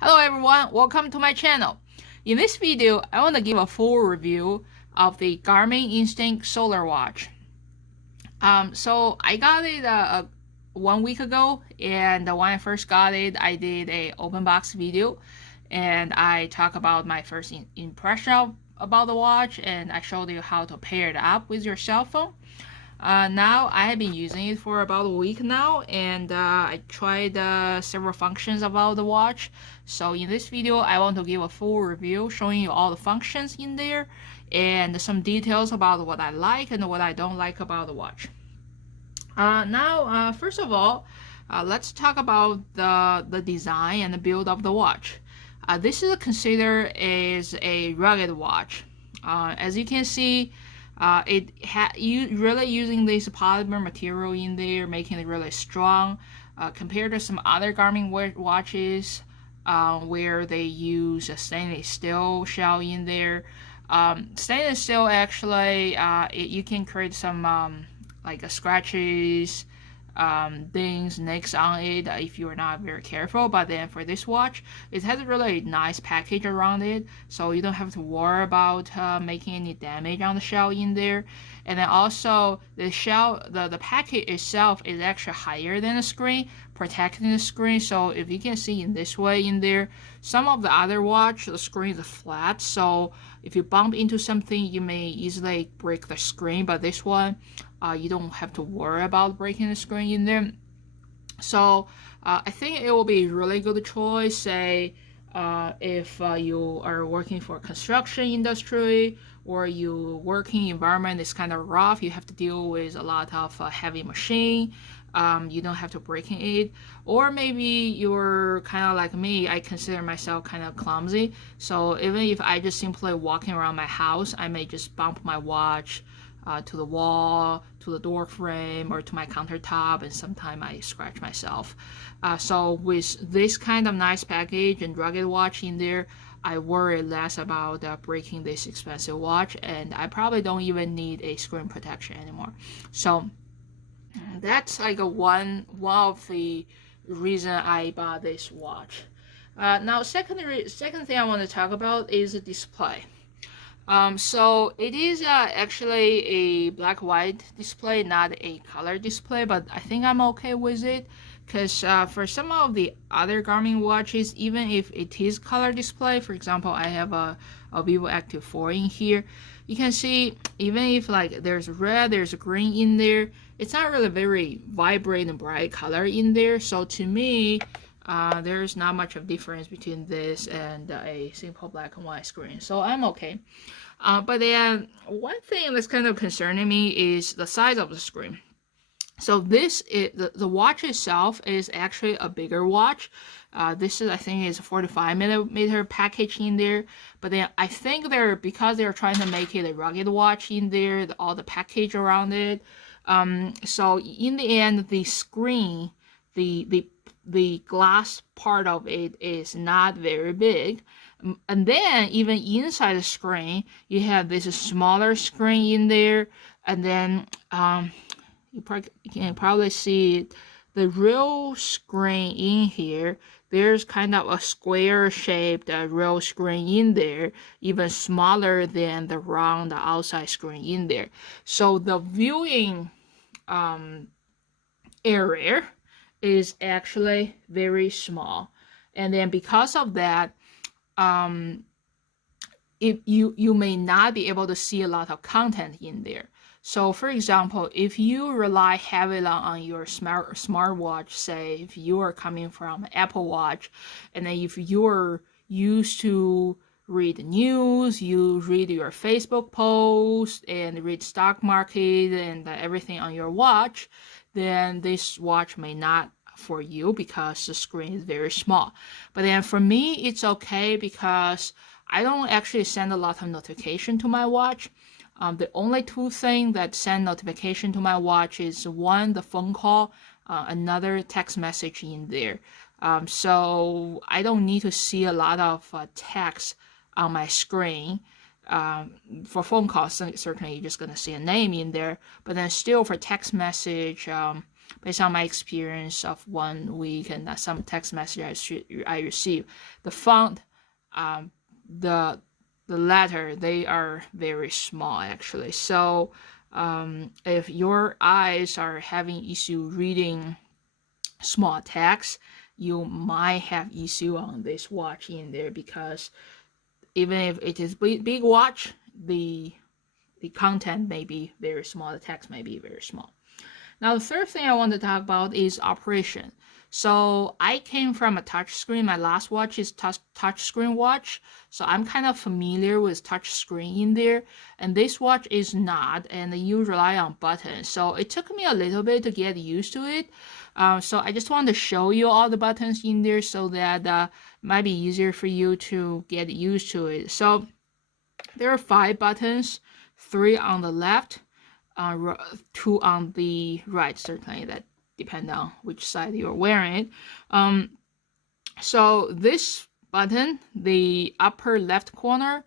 Hello everyone, welcome to my channel. In this video, I want to give a full review of the Garmin Instinct Solar Watch. So I got it 1 week ago, and when I first got it, I did a open box video, and I talk about my first impression about the watch, and I showed you how to pair it up with your cell phone. Now I have been using it for about a week now, and I tried several functions about the watch. So in this video, I want to give a full review showing you all the functions in there and some details about what I like and what I don't like about the watch. Now, first of all, let's talk about the design and the build of the watch. This is considered as a rugged watch. As you can see, you really using this polymer material in there, making it really strong compared to some other Garmin watches where they use a stainless steel shell in there. Stainless steel actually, you can create some like scratches, things, nicks on it if you're not very careful. But then for this watch, it has a really nice package around it, so you don't have to worry about making any damage on the shell in there. And then also the shell, the package itself is actually higher than the screen, protecting the screen. So if you can see in this way in there, some of the other watch, the screen is flat, so if you bump into something, you may easily break the screen. But this one, you don't have to worry about breaking the screen in there. So I think it will be a really good choice, say if you are working for construction industry, or you working environment is kind of rough, you have to deal with a lot of heavy machine, you don't have to break it. Or maybe you're kind of like me, I consider myself kind of clumsy, so even if I just simply walking around my house, I may just bump my watch to the wall, to the door frame, or to my countertop, and sometimes I scratch myself. So with this kind of nice package and rugged watch in there, I worry less about breaking this expensive watch, and I probably don't even need a screen protection anymore. So that's like one of the reason I bought this watch. Now, second thing I want to talk about is the display. So it is actually a black-white display, not a color display, but I think I'm okay with it, because for some of the other Garmin watches, even if it is color display, for example, I have a Vivo Active 4 in here, you can see even if like there's red, there's green in there, it's not really very vibrant and bright color in there. So to me, there's not much of difference between this and a simple black and white screen, so I'm okay. But then one thing that's kind of concerning me is the size of the screen. So this is the watch itself is actually a bigger watch. This is, I think, is a 45mm package in there. But then I think because they're trying to make it a rugged watch in there, all the package around it. So in the end, the screen, the glass part of it is not very big. And then even inside the screen, you have this smaller screen in there, and then you can probably see the real screen in here. There's kind of a square shaped real screen in there, even smaller than the round outside screen in there. So the viewing area is actually very small, and then because of that, if you may not be able to see a lot of content in there. So for example, if you rely heavily on your smartwatch, say if you are coming from Apple Watch, and then if you're used to read the news, you read your Facebook post and read stock market and everything on your watch, then this watch may not for you because the screen is very small. But then for me, it's okay because I don't actually send a lot of notification to my watch. The only two things that send notification to my watch is one, the phone call, another text message in there. So I don't need to see a lot of text on my screen. For phone calls, certainly you're just going to see a name in there. But then still for text message, based on my experience of 1 week and some text message I received. The font, the letter, they are very small actually. So if your eyes are having issue reading small text, you might have issue on this watch in there, because even if it is big watch, the content may be very small, the text may be very small. Now, the third thing I want to talk about is operation. So I came from a touchscreen. My last watch is touchscreen watch. So I'm kind of familiar with touchscreen in there. And this watch is not, and you rely on buttons. So it took me a little bit to get used to it. So I just want to show you all the buttons in there so that it might be easier for you to get used to it. So there are 5 buttons, 3 on the left, 2 on the right. Certainly that depends on which side you're wearing it. So this button, the upper left corner,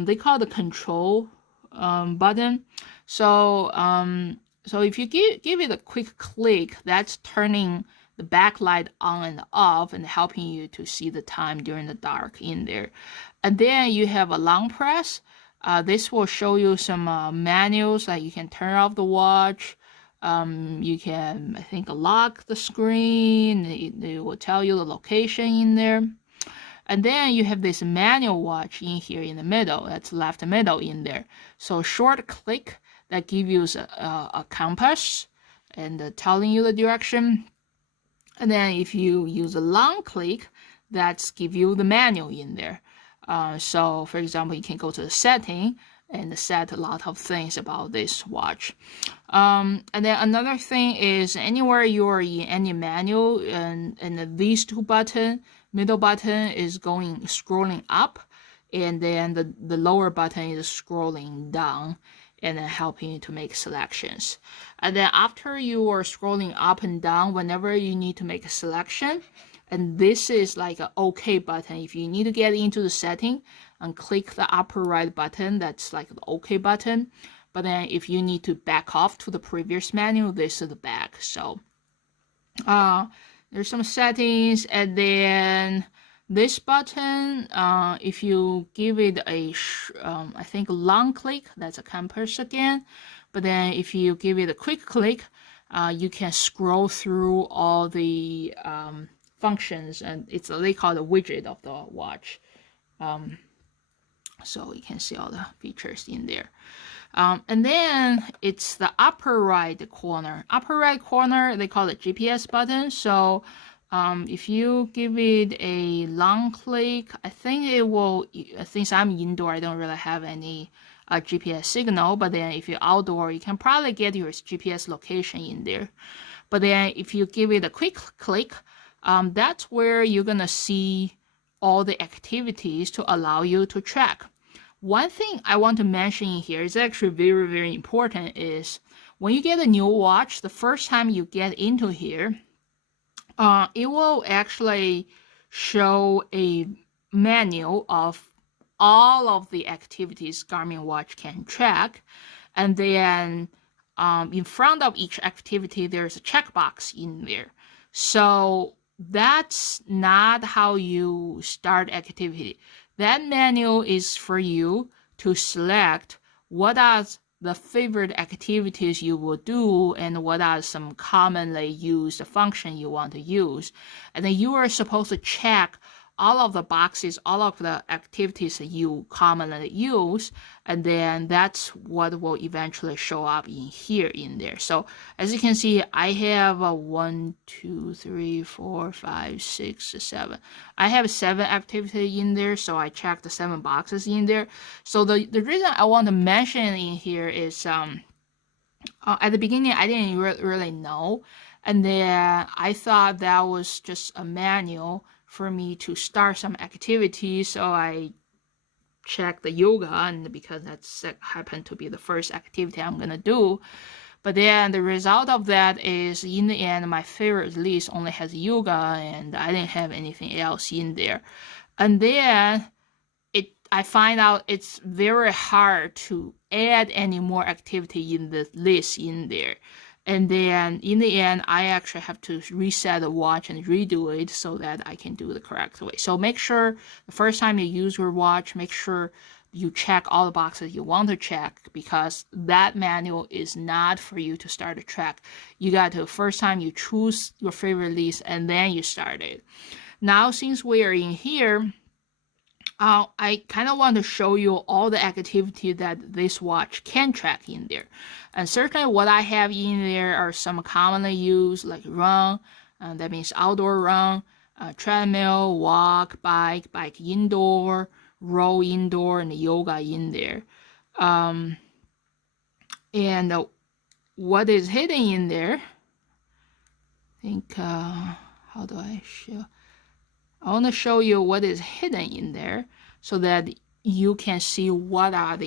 they call the control button. So if you give it a quick click, that's turning the backlight on and off and helping you to see the time during the dark in there. And then you have a long press. This will show you some manuals, like you can turn off the watch. You can, I think, lock the screen. It will tell you the location in there. And then you have this manual watch in here in the middle. That's left middle in there. So short click that gives you a compass and telling you the direction. And then if you use a long click, that's give you the manual in there. So for example, you can go to the setting and set a lot of things about this watch. And then another thing is anywhere you're in any manual, and these 2 buttons, middle button is scrolling up, and then the lower button is scrolling down and then helping you to make selections. And then after you are scrolling up and down, whenever you need to make a selection, and this is like an OK button. If you need to get into the setting and click the upper right button, that's like the OK button. But then if you need to back off to the previous menu, this is the back. So there's some settings, and then this button, if you give it a, I think, long click, that's a compass again. But then if you give it a quick click, you can scroll through all the functions, and they call the widget of the watch. So you can see all the features in there. And then it's the upper right corner. Upper right corner, they call it GPS button. So if you give it a long click, I think it will, since I'm indoor, I don't really have any GPS signal. But then if you're outdoor, you can probably get your GPS location in there. But then if you give it a quick click, that's where you're gonna see all the activities to allow you to track. One thing I want to mention here is actually very, very important is when you get a new watch, the first time you get into here, it will actually show a menu of all of the activities Garmin watch can track. And then in front of each activity, there's a checkbox in there. So that's not how you start activity. That menu is for you to select what are the favorite activities you will do and what are some commonly used function you want to use. And then you are supposed to check all of the boxes, all of the activities that you commonly use, and then that's what will eventually show up in here in there. So as you can see, I have 1, 2, 3, 4, 5, 6, 7. I have 7 activities in there, so I checked the 7 boxes in there. So the reason I want to mention in here is at the beginning I didn't really know, and then I thought that was just a manual for me to start some activity. So I checked the yoga, and because that's happened to be the first activity I'm gonna do. But then the result of that is, in the end, my favorite list only has yoga, and I didn't have anything else in there. And then I find out it's very hard to add any more activity in the list in there. And then in the end, I actually have to reset the watch and redo it so that I can do the correct way. So make sure the first time you use your watch, make sure you check all the boxes you want to check, because that manual is not for you to start a track. You got to, first time you choose your favorite list and then you start it. Now, since we are in here, I kind of want to show you all the activity that this watch can track in there. And certainly what I have in there are some commonly used, like run, that means outdoor run, treadmill, walk, bike indoor, row indoor, and yoga in there. And what is hidden in there, I think, how do I show? I want to show you what is hidden in there so that you can see what are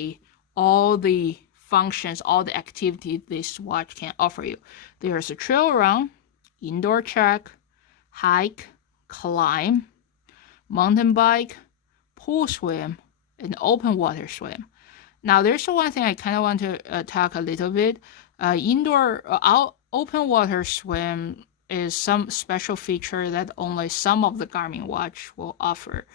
all the functions, all the activity this watch can offer you. There's a trail run, indoor track, hike, climb, mountain bike, pool swim, and open water swim. Now, there's one thing I kind of want to talk a little bit. Open water swim is some special feature that only some of the Garmin watch will offer.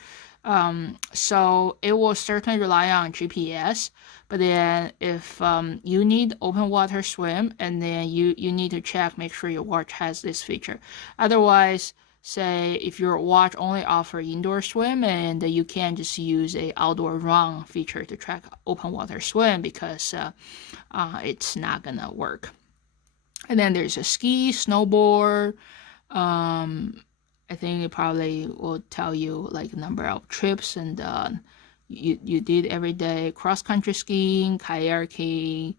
So it will certainly rely on GPS, but then if you need open water swim, and then you need to check, make sure your watch has this feature. Otherwise, say if your watch only offer indoor swim, and you can just use a outdoor run feature to track open water swim, because it's not gonna work. And then there's a ski, snowboard. I think it probably will tell you like number of trips and you did every day. Cross-country skiing, kayaking,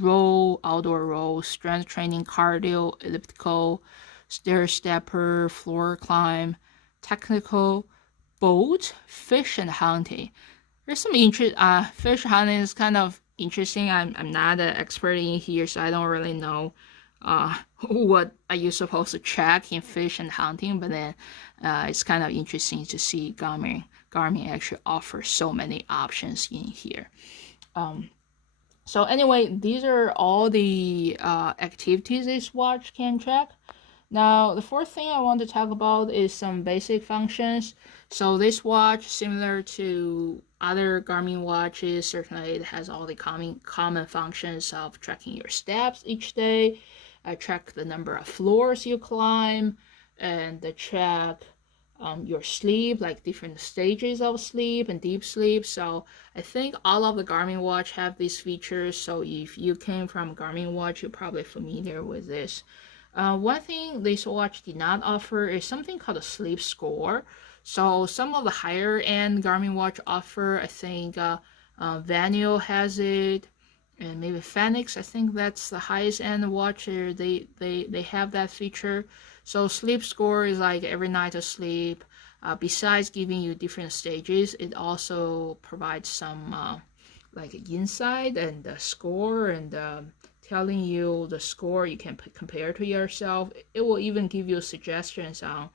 row, outdoor row, strength training, cardio, elliptical, stair stepper, floor climb, technical, boat, fish and hunting. There's some interest. Fish hunting is kind of interesting. I'm not an expert in here, so I don't really know what are you supposed to check in fish and hunting, but then it's kind of interesting to see Garmin actually offers so many options in here. So anyway, these are all the activities this watch can track. Now, the fourth thing I want to talk about is some basic functions. So this watch, similar to other Garmin watches, certainly it has all the common functions of tracking your steps each day, track the number of floors you climb, and track your sleep, like different stages of sleep and deep sleep. So I think all of the Garmin watch have these features. So if you came from Garmin watch, you're probably familiar with this. One thing this watch did not offer is something called a sleep score. So some of the higher end Garmin watch offer, I think Vanio has it, and maybe Fenix, I think that's the highest end watch. They have that feature. So sleep score is like every night of sleep. Besides giving you different stages, it also provides some like insight and score, and telling you the score you can compare to yourself. It will even give you suggestions on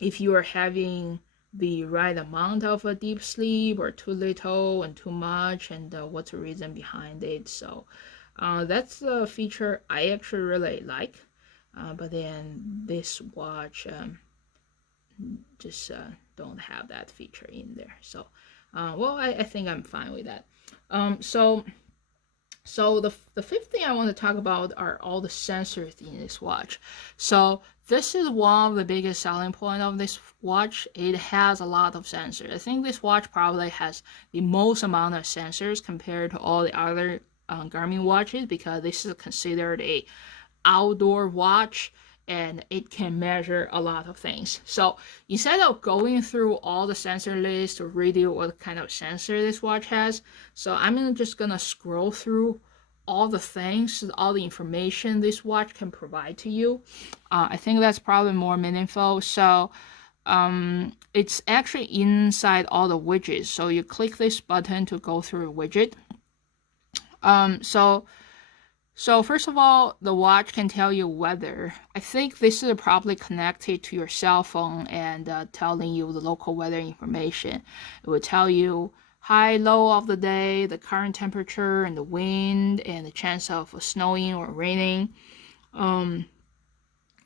if you are having the right amount of a deep sleep, or too little and too much, and what's the reason behind it. So that's a feature I actually really like, but then this watch just don't have that feature in there. So well, I think I'm fine with that. So the fifth thing I want to talk about are all the sensors in this watch. So this is one of the biggest selling point of this watch. It has a lot of sensors. I think this watch probably has the most amount of sensors compared to all the other Garmin watches, because this is considered a outdoor watch, and it can measure a lot of things. So instead of going through all the sensor lists to read you what kind of sensor this watch has, so I'm just gonna scroll through all the things, all the information this watch can provide to you. I think that's probably more meaningful. So it's actually inside all the widgets. So you click this button to go through a widget. So first of all, the watch can tell you weather. I think this is probably connected to your cell phone and telling you the local weather information. It will tell you high, low of the day, the current temperature and the wind, and the chance of snowing or raining. It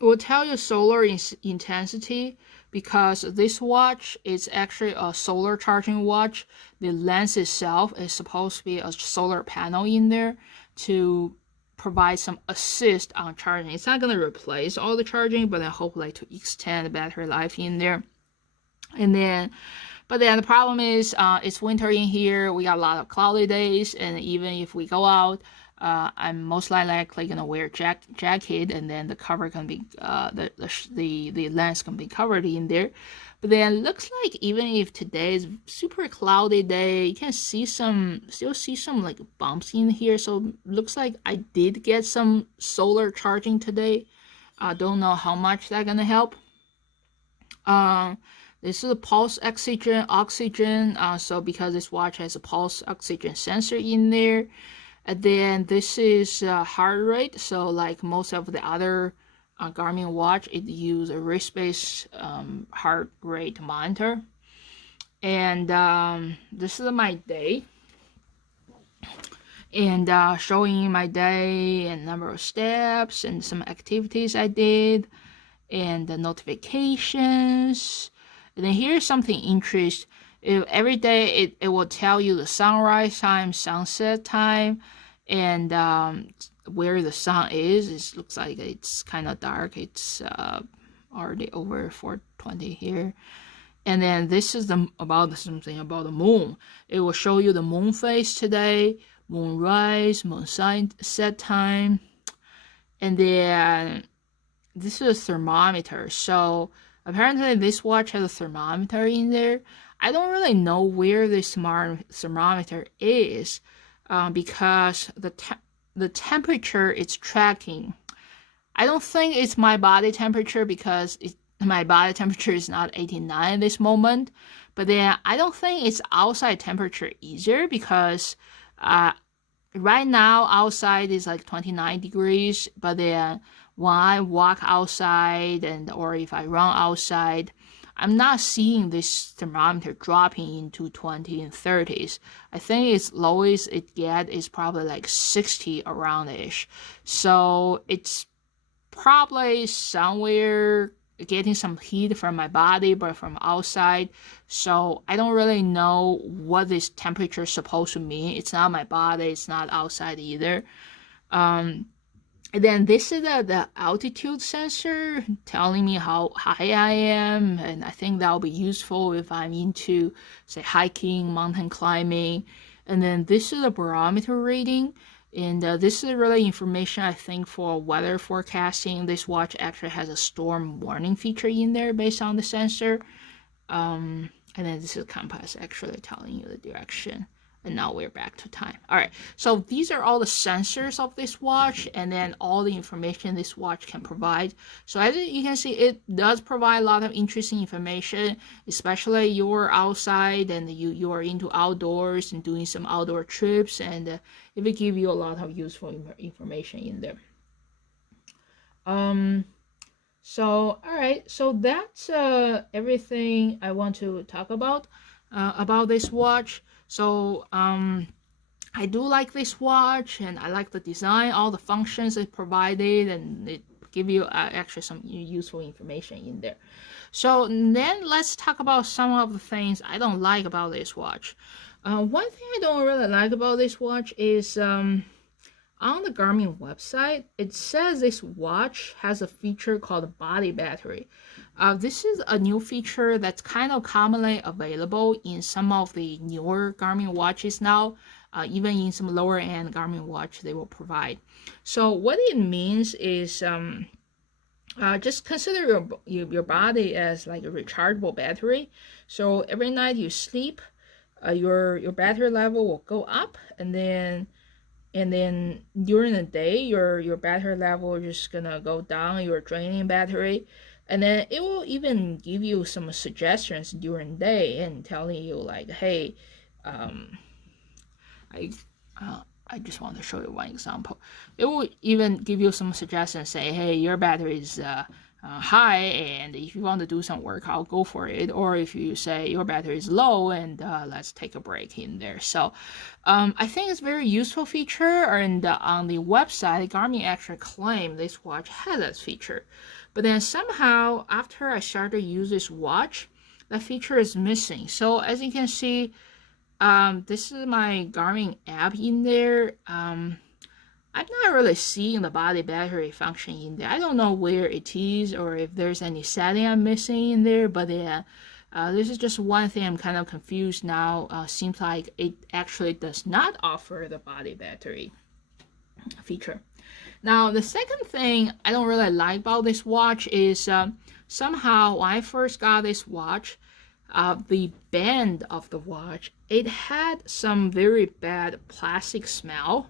will tell you solar intensity because this watch is actually a solar charging watch. The lens itself is supposed to be a solar panel in there to provide some assist on charging. It's not going to replace all the charging, but I hope like to extend the battery life in there. But then the problem is it's winter in here. We got a lot of cloudy days, and even if we go out, I'm most likely gonna wear jacket, and then the cover can be the lens can be covered in there. But then it looks like even if today is super cloudy day, you can still see some like bumps in here. So looks like I did get some solar charging today. I don't know how much that's gonna help. This is a pulse oxygen. So because this watch has a pulse oxygen sensor in there. And then this is heart rate. So like most of the other Garmin watch, it uses a wrist-based heart rate monitor. And this is my day. And showing my day and number of steps and some activities I did. And the notifications. And then here's something interesting. Every day it will tell you the sunrise time, sunset time, and where the sun is. It looks like it's kind of dark. It's already over 4:20 here. And then this is something about the moon. It will show you the moon phase today, moon rise, moon set time, and then this is a thermometer. So apparently this watch has a thermometer in there. I don't really know where this thermometer is because the temperature it's tracking. I don't think it's my body temperature because my body temperature is not 89 at this moment. But then I don't think it's outside temperature either because right now outside is like 29 degrees. But then when I walk outside or if I run outside, I'm not seeing this thermometer dropping into 20 and 30s. I think its lowest it get is probably like 60 around-ish. So it's probably somewhere getting some heat from my body, but from outside. So I don't really know what this temperature is supposed to mean. It's not my body. It's not outside either. And then this is the altitude sensor telling me how high I am, and I think that will be useful if I'm into, say, hiking, mountain climbing. And then this is a barometer reading, and this is really information I think for weather forecasting. This watch actually has a storm warning feature in there based on the sensor. And then this is a compass actually telling you the direction. And now we're back to time. All right, so these are all the sensors of this watch and then all the information this watch can provide. So as you can see, it does provide a lot of interesting information, especially you're outside and you are into outdoors and doing some outdoor trips, and it will give you a lot of useful information in there. So, all right, so that's everything I want to talk about this watch. So I do like this watch, and I like the design, all the functions it provided, and it give you actually some useful information in there. So then let's talk about some of the things I don't like about this watch. One thing I don't really like about this watch is on the Garmin website, it says this watch has a feature called body battery. This is a new feature that's kind of commonly available in some of the newer Garmin watches now. Even in some lower end Garmin watch they will provide. So what it means is just consider your body as like a rechargeable battery. So every night you sleep, your battery level will go up, and then during the day your battery level is just gonna go down, your draining battery. And then it will even give you some suggestions during the day and telling you like, hey, I just want to show you one example. It will even give you some suggestions, say, hey, your battery is high, and if you want to do some workout, go for it. Or if you say your battery is low and let's take a break in there. So I think it's a very useful feature, and on the website, Garmin actually claimed this watch has that feature. But then somehow, after I started to use this watch, that feature is missing. So as you can see, this is my Garmin app in there. I'm not really seeing the body battery function in there. I don't know where it is or if there's any setting I'm missing in there, but yeah, this is just one thing I'm kind of confused now. Seems like it actually does not offer the body battery feature. Now, the second thing I don't really like about this watch is somehow when I first got this watch, the band of the watch, it had some very bad plastic smell.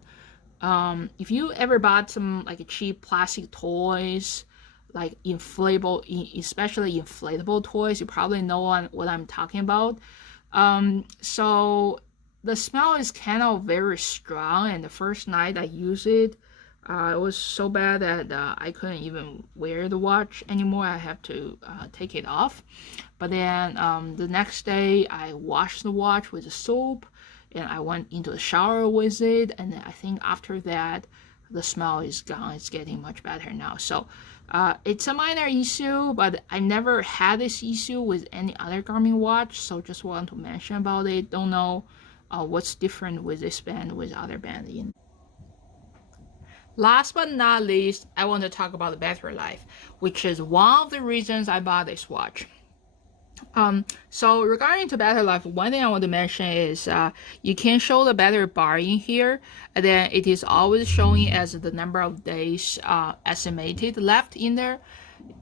If you ever bought some like cheap plastic toys, like inflatable, especially inflatable toys, you probably know what I'm talking about. So the smell is kind of very strong, and the first night I used it, it was so bad that I couldn't even wear the watch anymore. I have to take it off. But then the next day I washed the watch with soap, and I went into the shower with it, and then I think after that the smell is gone. It's getting much better now. So it's a minor issue, but I never had this issue with any other Garmin watch, so just want to mention about it. Don't know what's different with this band with other band in. Last but not least, I want to talk about the battery life, which is one of the reasons I bought this watch. So regarding to battery life, one thing I want to mention is you can show the battery bar in here, and then it is always showing as the number of days estimated left in there.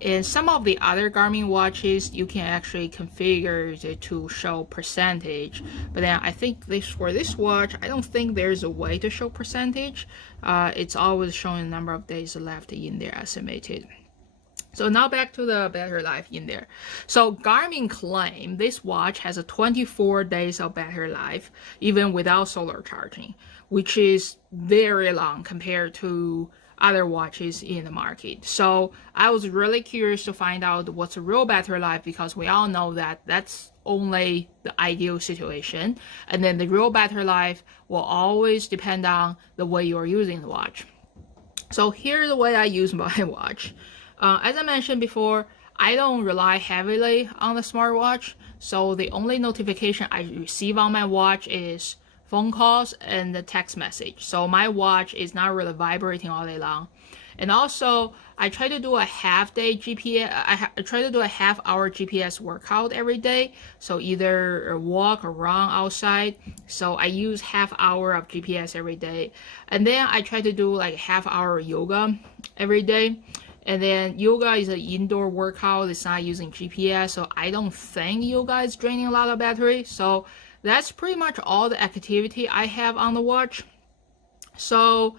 In some of the other Garmin watches, you can actually configure it to show percentage. But then I think for this watch, I don't think there's a way to show percentage. It's always showing the number of days left in there estimated. So now back to the battery life in there. So Garmin claimed this watch has a 24 days of battery life, even without solar charging, which is very long compared to other watches in the market. So I was really curious to find out what's a real battery life, because we all know that that's only the ideal situation. And then the real battery life will always depend on the way you're using the watch. So here's the way I use my watch. As I mentioned before, I don't rely heavily on the smartwatch, so the only notification I receive on my watch is phone calls and the text message. So my watch is not really vibrating all day long. And also, I try to do a half-day GPS. I try to do a half-hour GPS workout every day. So either walk or run outside. So I use half-hour of GPS every day, and then I try to do like half-hour yoga every day. And then yoga is an indoor workout. It's not using GPS, so I don't think yoga is draining a lot of battery. So that's pretty much all the activity I have on the watch. So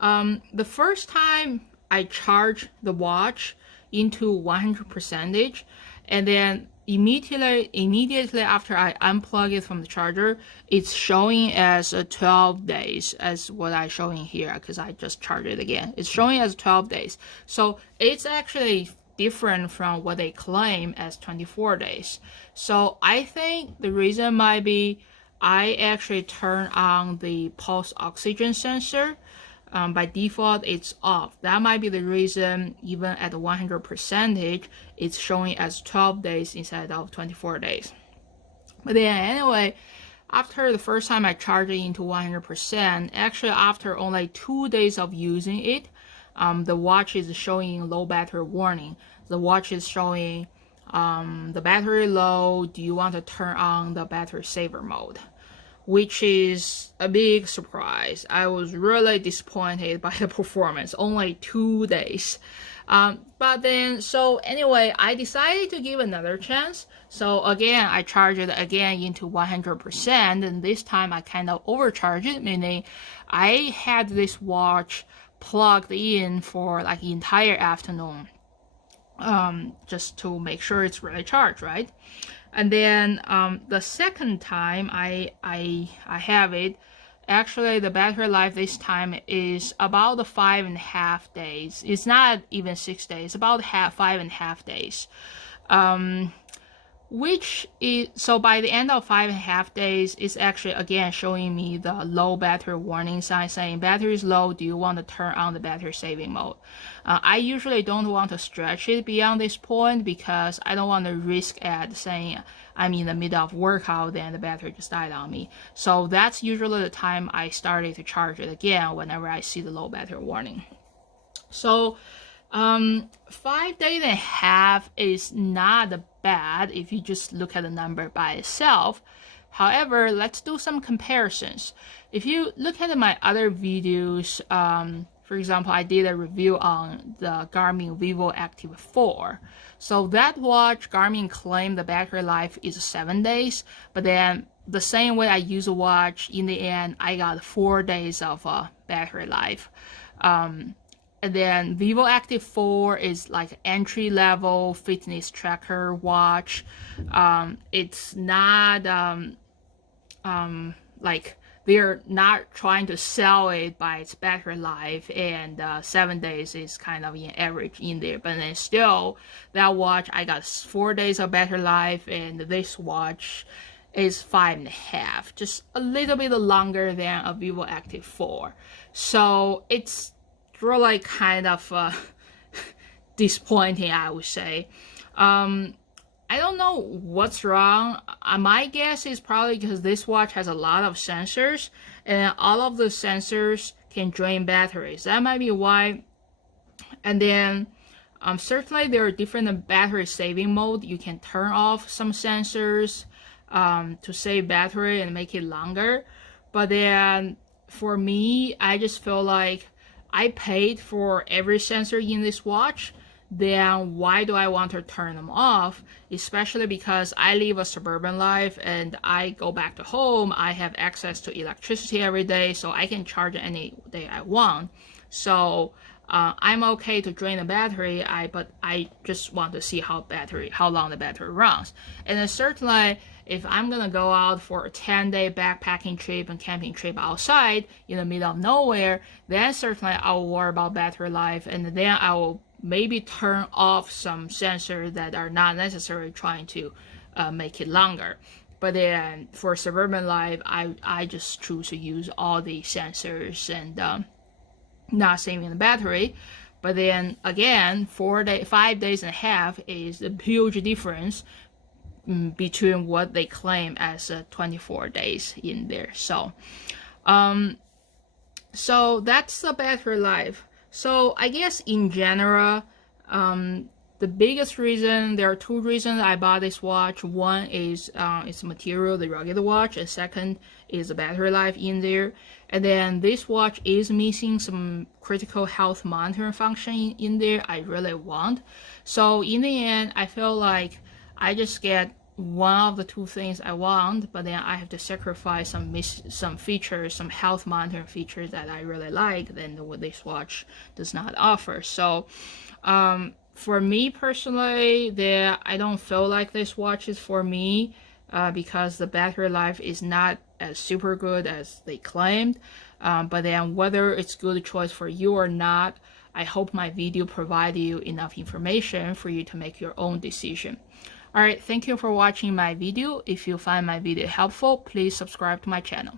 the first time I charge the watch into 100%, and then immediately after I unplug it from the charger, it's showing as 12 days, as what I showing here, because I just charged it again. It's showing as 12 days. So it's actually different from what they claim as 24 days. So I think the reason might be I actually turn on the pulse oxygen sensor. By default, it's off. That might be the reason even at 100%, it's showing as 12 days instead of 24 days. But then anyway, after the first time I charged it into 100%, actually after only 2 days of using it, the watch is showing low battery warning. The watch is showing the battery low. Do you want to turn on the battery saver mode? Which is a big surprise. I was really disappointed by the performance. Only 2 days. But then, so anyway, I decided to give another chance. So again, I charged it again into 100%, and this time I kind of overcharged it, meaning I had this watch plugged in for like the entire afternoon, just to make sure it's really charged, right? And then the second time I have it, actually the battery life this time is about 5.5 days. It's not even 6 days, about 5.5 days. Which is, so by the end of 5.5 days, it's actually again showing me the low battery warning sign saying battery is low, do you want to turn on the battery saving mode? I usually don't want to stretch it beyond this point because I don't want to risk at saying I'm in the middle of workout, then the battery just died on me. So that's usually the time I started to charge it again whenever I see the low battery warning. So 5 days and a half is not bad if you just look at the number by itself. However, let's do some comparisons. If you look at my other videos, for example, I did a review on the Garmin Vivo Active 4. So that watch, Garmin claimed the battery life is 7 days, but then the same way I use a watch, in the end, I got 4 days of battery life. And then Vivo Active 4 is like entry-level fitness tracker watch. It's not like they're not trying to sell it by its battery life, and 7 days is kind of an average in there. But then still, that watch I got 4 days of battery life, and this watch is 5.5, just a little bit longer than a Vivo Active 4. So it's really kind of disappointing, I would say. I don't know what's wrong. My guess is probably because this watch has a lot of sensors, and all of the sensors can drain batteries. That might be why. And then certainly there are different battery saving mode. You can turn off some sensors to save battery and make it longer. But then for me, I just feel like I paid for every sensor in this watch, then why do I want to turn them off? Especially because I live a suburban life and I go back to home. I have access to electricity every day, so I can charge any day I want. So I'm okay to drain the battery, but I just want to see how long the battery runs. And then certainly, if I'm gonna go out for a 10-day backpacking trip and camping trip outside in the middle of nowhere, then certainly I will worry about battery life, and then I will maybe turn off some sensors that are not necessarily trying to make it longer. But then for suburban life, I just choose to use all the sensors and not saving the battery. But then again, 5 days and a half is a huge difference between what they claim as 24 days in there. So so that's the battery life. So I guess in general, the biggest reason, there are two reasons I bought this watch. One is its material, the rugged watch, and second is the battery life in there. And then this watch is missing some critical health monitoring function in there I really want. So in the end, I feel like I just get one of the two things I want, but then I have to sacrifice some features, some health monitoring features that I really like, then what this watch does not offer. So for me personally, I don't feel like this watch is for me because the battery life is not as super good as they claimed. But then whether it's a good choice for you or not, I hope my video provided you enough information for you to make your own decision. Alright, thank you for watching my video. If you find my video helpful, please subscribe to my channel.